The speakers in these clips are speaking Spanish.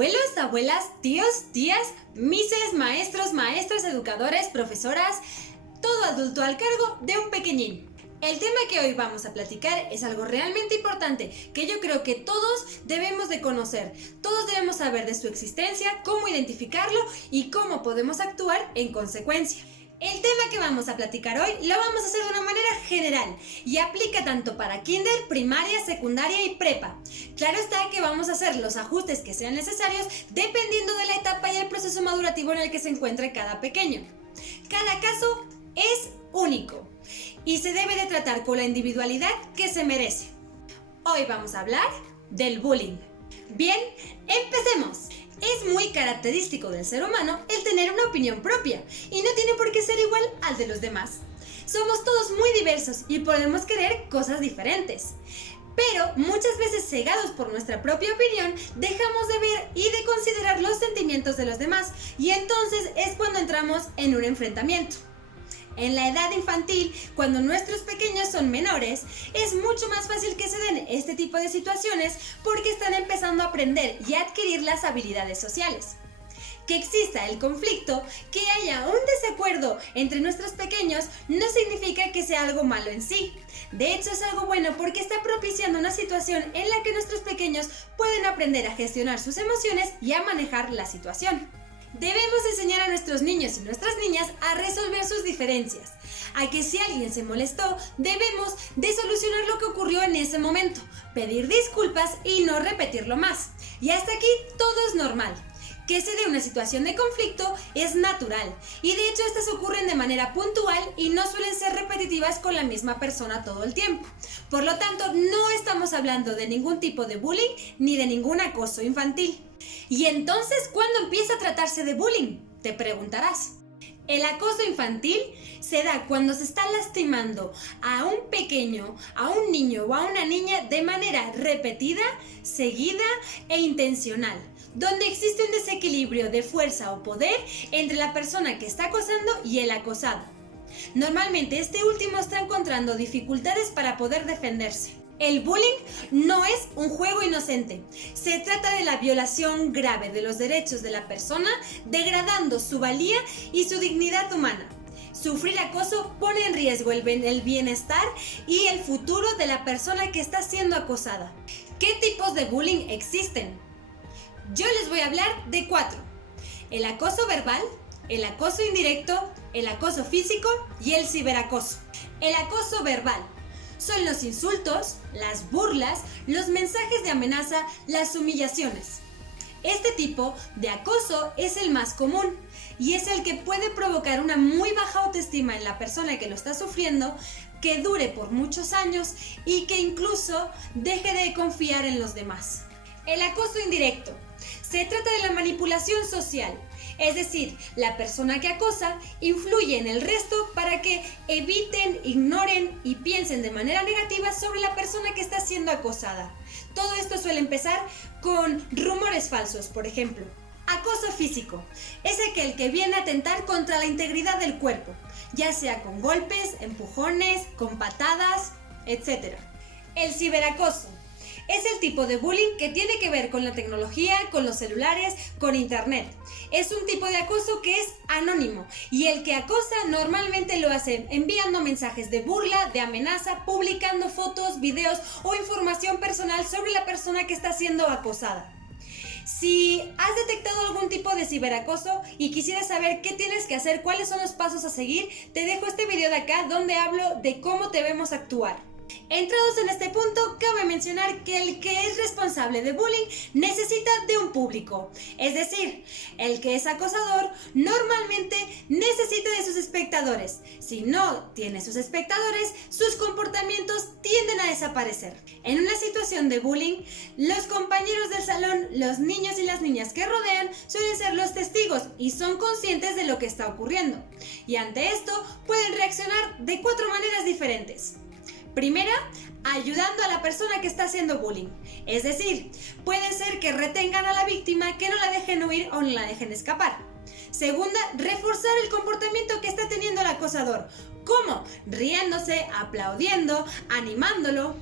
Abuelos, abuelas, tíos, tías, mises, maestros, maestras, educadores, profesoras, todo adulto al cargo de un pequeñín. El tema que hoy vamos a platicar es algo realmente importante que yo creo que todos debemos de conocer. Todos debemos saber de su existencia, cómo identificarlo y cómo podemos actuar en consecuencia. El tema que vamos a platicar hoy lo vamos a hacer de una manera general y aplica tanto para kinder, primaria, secundaria y prepa. Claro está que vamos a hacer los ajustes que sean necesarios dependiendo de la etapa y el proceso madurativo en el que se encuentre cada pequeño. Cada caso es único y se debe de tratar con la individualidad que se merece. Hoy vamos a hablar del bullying. Bien, empecemos. Es muy característico del ser humano el tener una opinión propia y no tiene por qué ser igual al de los demás. Somos todos muy diversos y podemos querer cosas diferentes. Pero muchas veces cegados por nuestra propia opinión, dejamos de ver y de considerar los sentimientos de los demás y entonces es cuando entramos en un enfrentamiento. En la edad infantil, cuando nuestros pequeños son menores, es mucho más fácil que se den este tipo de situaciones porque están empezando a aprender y a adquirir las habilidades sociales. Que exista el conflicto, que haya un desacuerdo entre nuestros pequeños, no significa que sea algo malo en sí. De hecho, es algo bueno porque está propiciando una situación en la que nuestros pequeños pueden aprender a gestionar sus emociones y a manejar la situación. Debemos enseñar a nuestros niños y nuestras niñas a resolver sus diferencias, a que si alguien se molestó, debemos de solucionar lo que ocurrió en ese momento, pedir disculpas y no repetirlo más. Y hasta aquí todo es normal. Que se dé una situación de conflicto es natural y de hecho estas ocurren de manera puntual y no suelen ser repetitivas con la misma persona todo el tiempo. Por lo tanto, no estamos hablando de ningún tipo de bullying ni de ningún acoso infantil. ¿Y entonces cuándo empieza a tratarse de bullying?, te preguntarás. El acoso infantil se da cuando se está lastimando a un pequeño, a un niño o a una niña de manera repetida, seguida e intencional, donde existe un desequilibrio de fuerza o poder entre la persona que está acosando y el acosado. Normalmente este último está encontrando dificultades para poder defenderse. El bullying no es un juego inocente. Se trata de la violación grave de los derechos de la persona, degradando su valía y su dignidad humana. Sufrir acoso pone en riesgo el bienestar y el futuro de la persona que está siendo acosada. ¿Qué tipos de bullying existen? Yo les voy a hablar de 4. El acoso verbal, el acoso indirecto, el acoso físico y el ciberacoso. El acoso verbal son los insultos, las burlas, los mensajes de amenaza, las humillaciones. Este tipo de acoso es el más común y es el que puede provocar una muy baja autoestima en la persona que lo está sufriendo, que dure por muchos años y que incluso deje de confiar en los demás. El acoso indirecto. Se trata de la manipulación social, es decir, la persona que acosa influye en el resto para que eviten, ignoren y piensen de manera negativa sobre la persona que está siendo acosada. Todo esto suele empezar con rumores falsos, por ejemplo. Acoso físico es aquel que viene a atentar contra la integridad del cuerpo, ya sea con golpes, empujones, con patadas, etc. El ciberacoso es el tipo de bullying que tiene que ver con la tecnología, con los celulares, con internet. Es un tipo de acoso que es anónimo y el que acosa normalmente lo hace enviando mensajes de burla, de amenaza, publicando fotos, videos o información personal sobre la persona que está siendo acosada. Si has detectado algún tipo de ciberacoso y quisieras saber qué tienes que hacer, cuáles son los pasos a seguir, te dejo este video de acá donde hablo de cómo debemos actuar. Entrados en este punto, cabe mencionar que el que es responsable de bullying necesita de un público. Es decir, el que es acosador normalmente necesita de sus espectadores. Si no tiene sus espectadores, sus comportamientos tienden a desaparecer. En una situación de bullying, los compañeros del salón, los niños y las niñas que rodean suelen ser los testigos y son conscientes de lo que está ocurriendo. Y ante esto pueden reaccionar de 4 maneras diferentes. Primera, ayudando a la persona que está haciendo bullying. Es decir, puede ser que retengan a la víctima, que no la dejen huir o no la dejen escapar. Segunda, reforzar el comportamiento que está teniendo el acosador. ¿Cómo? Riéndose, aplaudiendo, animándolo.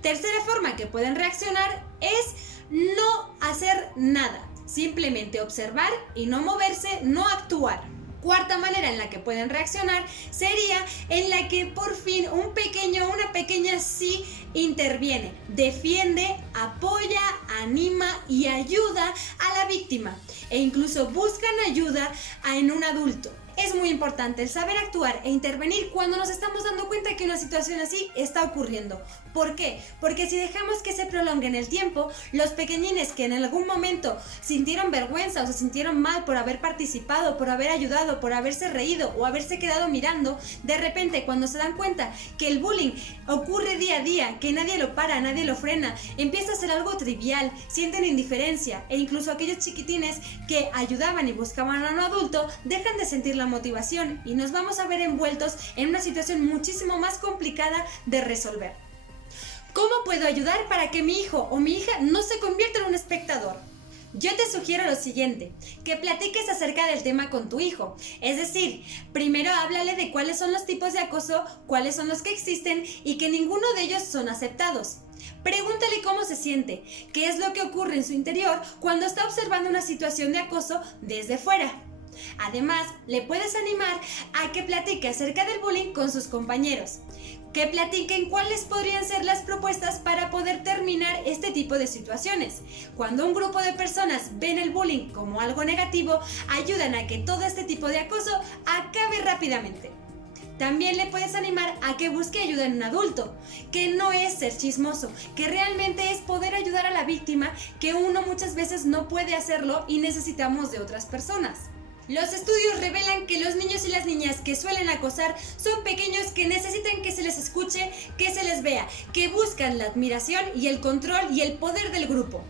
Tercera forma que pueden reaccionar es no hacer nada, simplemente observar y no moverse, no actuar. Cuarta manera en la que pueden reaccionar sería en la que por fin un pequeño o una pequeña sí interviene, defiende, apoya, anima y ayuda a la víctima e incluso buscan ayuda en un adulto. Es muy importante el saber actuar e intervenir cuando nos estamos dando cuenta que una situación así está ocurriendo. ¿Por qué? Porque si dejamos que se prolongue en el tiempo, los pequeñines que en algún momento sintieron vergüenza o se sintieron mal por haber participado, por haber ayudado, por haberse reído o haberse quedado mirando, de repente cuando se dan cuenta que el bullying ocurre día a día, que nadie lo para, nadie lo frena, empieza a ser algo trivial, sienten indiferencia e incluso aquellos chiquitines que ayudaban y buscaban a un adulto dejan de sentir la motivación y nos vamos a ver envueltos en una situación muchísimo más complicada de resolver. ¿Cómo puedo ayudar para que mi hijo o mi hija no se convierta en un espectador? Yo te sugiero lo siguiente, que platiques acerca del tema con tu hijo. Es decir, primero háblale de cuáles son los tipos de acoso, cuáles son los que existen y que ninguno de ellos son aceptados. Pregúntale cómo se siente, qué es lo que ocurre en su interior cuando está observando una situación de acoso desde fuera. Además, le puedes animar a que platique acerca del bullying con sus compañeros, que platiquen cuáles podrían ser las propuestas para poder terminar este tipo de situaciones. Cuando un grupo de personas ven el bullying como algo negativo, ayudan a que todo este tipo de acoso acabe rápidamente. También le puedes animar a que busque ayuda en un adulto, que no es ser chismoso, que realmente es poder ayudar a la víctima, que uno muchas veces no puede hacerlo y necesitamos de otras personas. Los estudios revelan que los niños y las niñas que suelen acosar son pequeños que necesitan que se les escuche, que se les vea, que buscan la admiración y el control y el poder del grupo.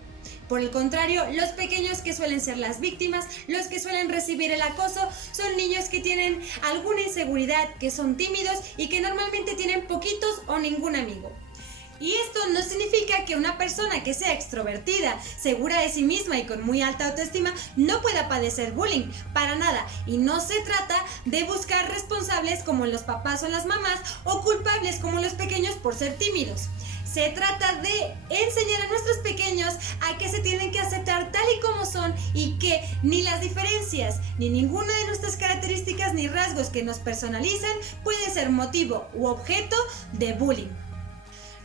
Por el contrario, los pequeños que suelen ser las víctimas, los que suelen recibir el acoso, son niños que tienen alguna inseguridad, que son tímidos y que normalmente tienen poquitos o ningún amigo. Y esto no significa que una persona que sea extrovertida, segura de sí misma y con muy alta autoestima no pueda padecer bullying, para nada. Y no se trata de buscar responsables como los papás o las mamás o culpables como los pequeños por ser tímidos. Se trata de enseñar a nuestros pequeños a que se tienen que aceptar tal y como son y que ni las diferencias, ni ninguna de nuestras características ni rasgos que nos personalizan puede ser motivo u objeto de bullying.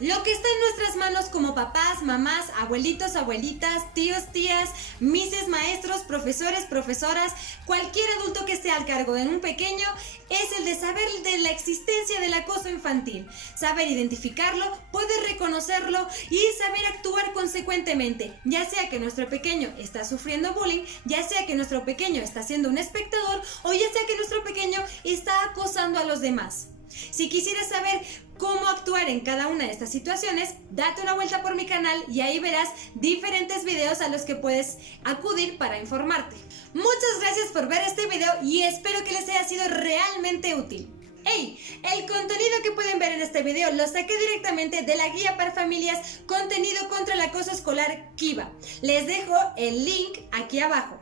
Lo que está en nuestras manos como papás, mamás, abuelitos, abuelitas, tíos, tías, mises, maestros, profesores, profesoras, cualquier adulto que esté al cargo de un pequeño, es el de saber de la existencia del acoso infantil, saber identificarlo, poder reconocerlo y saber actuar consecuentemente, ya sea que nuestro pequeño está sufriendo bullying, ya sea que nuestro pequeño está siendo un espectador o ya sea que nuestro pequeño está acosando a los demás. Si quisieras saber cómo actuar en cada una de estas situaciones, date una vuelta por mi canal y ahí verás diferentes videos a los que puedes acudir para informarte. Muchas gracias por ver este video y espero que les haya sido realmente útil. ¡Hey! El contenido que pueden ver en este video lo saqué directamente de la guía para familias Contenido contra el acoso escolar Kiva. Les dejo el link aquí abajo.